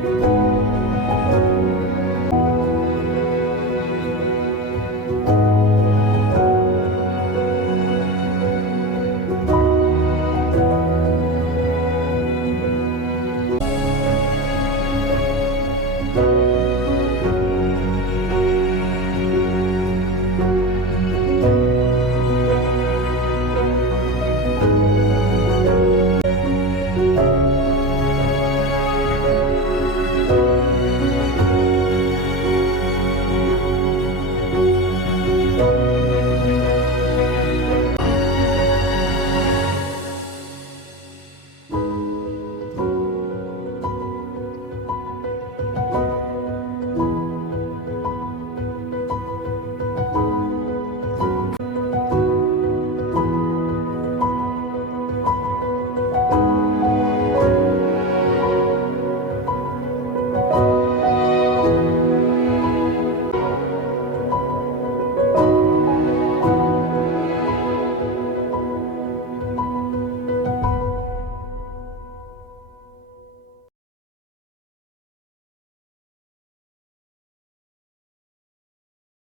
thank you